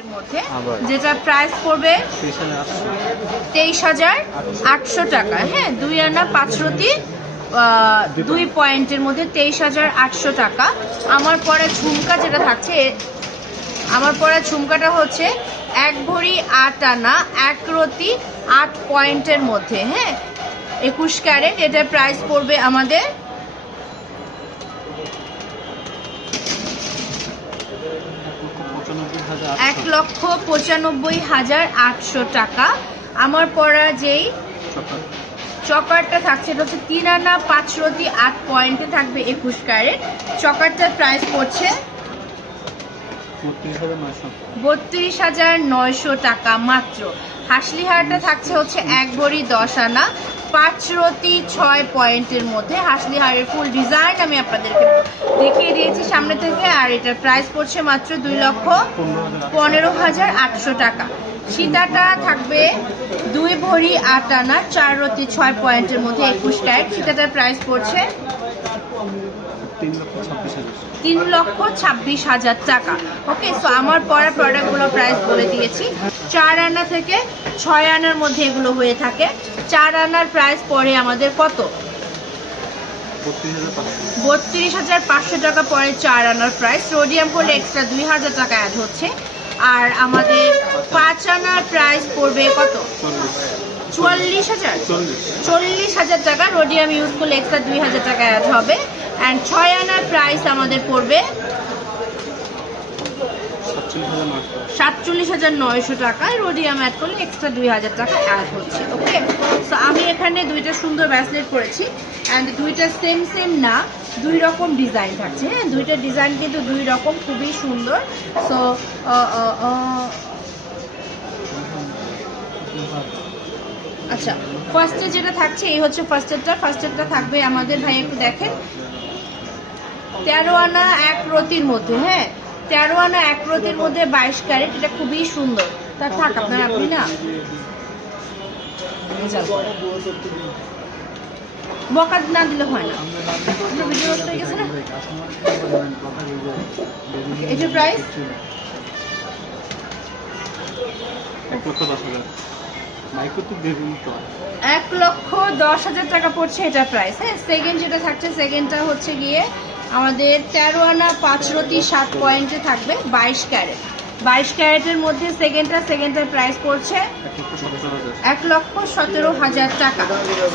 এর মধ্যে যেটা প্রাইস পড়বে 23,800 টাকা। হ্যাঁ, 2 আনা 5 রতি 2 পয়েন্টের মধ্যে 23,800 টাকা। আমার পরে ঝুমকা যেটা থাকছে, আমার পরে ঝুমকাটা হচ্ছে 1 ভরি 8 আনা 1 রতি 8 পয়েন্টের মধ্যে। হ্যাঁ, 21 ক্যারেট। এটার প্রাইস পড়বে আমাদের 1,95,800 টাকা। আমার পরা যেই চকারটা থাকছে এটা হচ্ছে 3 আনা 5 রতি 8 পয়েন্টে থাকবে 21 ক্যারেট। চকারটার প্রাইস পড়ছে 32,900 টাকা মাত্র। হাসলিহারটা থাকছে হচ্ছে 1 ভরি 10 আনা 5 রতি 6 পয়েন্টের মধ্যে। হাসলিহারের ফুল ডিজাইন আমি আপনাদেরকে দেখিয়ে দিয়েছি সামনে থেকে। আর এটার প্রাইস পড়ছে মাত্র 2,15,800 টাকা। সীতাটা থাকবে 2 ভরি 8 আনা 4 রতি 6 পয়েন্টের মধ্যে 21 ক্যারেট। সীতাটার প্রাইস পড়ছে 3,26,000 টাকা। ওকে, সো আমার পরা প্রোডাক্টগুলো প্রাইস বলে দিয়েছি। 4 আনা থেকে 6 আনার মধ্যে এগুলো হয়ে থাকে। 4 আনার প্রাইস পড়ে আমাদের কত? 32,500 টাকা পরে 4 আনার প্রাইস। রোডিয়াম করলে এক্সট্রা 2,000 টাকা অ্যাড হচ্ছে। আর আমাদের 5 আনার প্রাইস পড়বে কত? 40,000 টাকা। রোডিয়াম ইউজ করলে এক্সট্রা 2,000 টাকা অ্যাড হবে। অ্যান্ড 6 আনার প্রাইস আমাদের পড়বে 47,900 টাকায়। রোডিয়াম অ্যাড করলে এক্সট্রা 2,000 টাকা অ্যাড হচ্ছে। ওকে, সো আমি এখানে দুইটা সুন্দর ব্রেসলেট করেছি। অ্যান্ড দুইটা সেম না, 2 রকম ডিজাইন থাকছে। হ্যাঁ, দুইটা ডিজাইন কিন্তু 2 রকম, খুবই সুন্দর। সো আচ্ছা, ফার্স্টে যেটা থাকছে এই হচ্ছে ফার্স্টেরটা থাকবে আমাদের, ভাই একটু দেখেন, 13 আনা 1 রতির মধ্যে। হ্যাঁ, 13 আনা 1 রতির মধ্যে 22 ক্যারেট। এটা খুবই সুন্দর। তার থাক আপনার, আপনি না বকা না দিলে হয় না। ভিডিও নষ্ট হয়ে গেছে না। এটার প্রাইস 1,10,000 টাকা পড়ছে এটার প্রাইস। হ্যাঁ, সেকেন্ড যেটা থাকছে, সেকেন্ডটা হচ্ছে গিয়ে আমাদের 13 আনা 5 রতি 7 পয়েন্টে থাকবে 22 ক্যারেট। 22 ক্যারেটের মধ্যে সেকেন্ডটার প্রাইস পড়ছে 1,17,000 টাকা।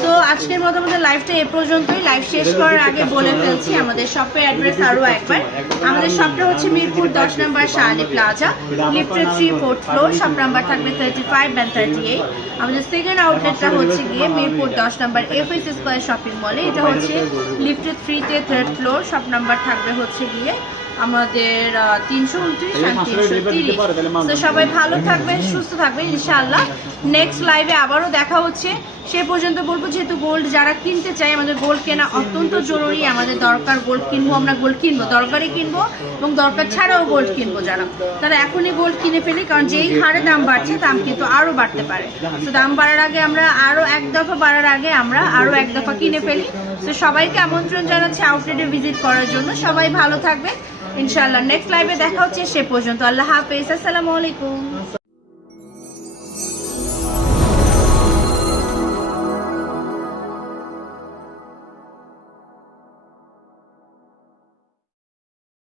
তো আজকের মতো আমাদের লাইভটা এ পর্যন্তই। লাইভ শেষ করার আগে বলে ফেলছি আমাদের শপের অ্যাড্রেস আরও একবার। আমাদের শপটা হচ্ছে মিরপুর 10 নম্বর শাহালি প্লাজা, লিফটেড 3 4th ফ্লোর। শপ নাম্বার থাকবে 35 and 38। আমাদের সেকেন্ড আউটলেটটা হচ্ছে গিয়ে মিরপুর 10 নম্বর FS স্কয়ার শপিং মলে। এটা হচ্ছে লিফটেড 3-তে 3rd ফ্লোর। শপ নাম্বার থাকবে হচ্ছে গিয়ে আমাদের 329 and 330। তো সবাই ভালো থাকবেন, সুস্থ থাকবেন ইনশাআল্লাহ। নেক্সট লাইভে আবারও দেখা হচ্ছে। সে পর্যন্ত বলবো, যেহেতু গোল্ড যারা কিনতে চায়, আমাদের গোল্ড কেনা অত্যন্ত জরুরি। আমাদের দরকার গোল্ড কিনবো, আমরা গোল্ড কিনবো, দরকারে কিনবো এবং দরকার ছাড়াও গোল্ড কিনবো। যারা তারা এখনই গোল্ড কিনে ফেলি, কারণ যেই হারে দাম বাড়ছে দাম কিন্তু আরও বাড়তে পারে। তো দাম বাড়ার আগে আমরা আরও এক দফা বাড়ার আগে আমরা আরও এক দফা কিনে ফেলি। তো সবাইকে আমন্ত্রণ জানাচ্ছি আউটলেটে ভিজিট করার জন্য। সবাই ভালো থাকবেন ইনশাআল্লাহ। নেক্সট লাইভে দেখা হচ্ছে। সে পর্যন্ত আল্লাহ হাফেজ, আসসালামু আলাইকুম।